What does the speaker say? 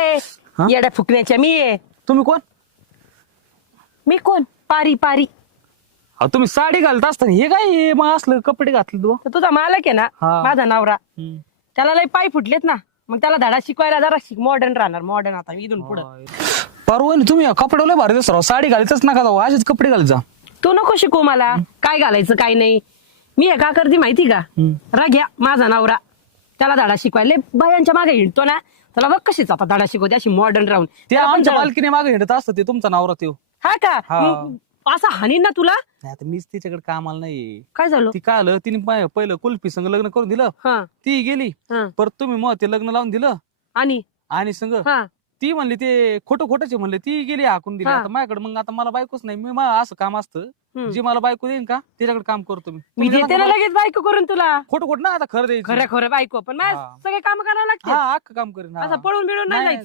हा? येड्या फुकण्याच्या मी आहे. तुम्ही कोण? मी कोण? पारी पारी. अहो, तुम्ही साडी घालत असताना हे काय हे मग असलं कपडे घातले तू? तर तुझा मालक आहे ना हा. माझा नवरा, त्याला लय पाय फुटलेत ना, मग त्याला धडा शिकवायला जरा मॉडर्न राहणार. मॉडर्न आता इथून पुढं. परवा तुम्ही कपडे लय भारी दिसतो. साडी घालायचंच नका जाऊ, असेच कपडे घालत जा. तू नको शिकू मला काय घालायचं काय नाही. मी हे का करते माहिती का? राग्या माझा नवरा, त्याला धडा शिकवायला लय बायांच्या मागे हिंडतो ना, त्याला बघ कशीच आता धडा शिकवते अशी मॉडर्न राहून. ते त्याला पण आमच्या धडा- बालकीने मागे हिंडत असतं ते तुमचा नवरा त्यो. हा का? हा. मग असा हानीन ना तुला. नाही आता मीच तिच्याकडे कामाला नाही. काय झालं? ती काय आलं तिने पहिलं कुल्फी संग लग्न करून दिलं. हा ती गेली, हा. परत तुम्ही मग ते लग्न लावून दिलं आणि आणि संग हा ती म्हणली ते खोटं खोटंच म्हणले, ती गेली हाकून दिली. हा. आता माझ्याकडे मग आता मला बायकोच नाही. मी असं काम असतं जे मला बायको देईन का त्याच्याकडे काम करतो मी. मी तुम्ही देते ना नका लगेच बायको करून तुला. खोटं खोटं ना आता खरं द्यायचं. खरं खरं बायको पण माझ्या हा. सगळे काम करावं लागते. हा अख्खं काम करेन. असं पळून बिळून नाही नाही, जायचं.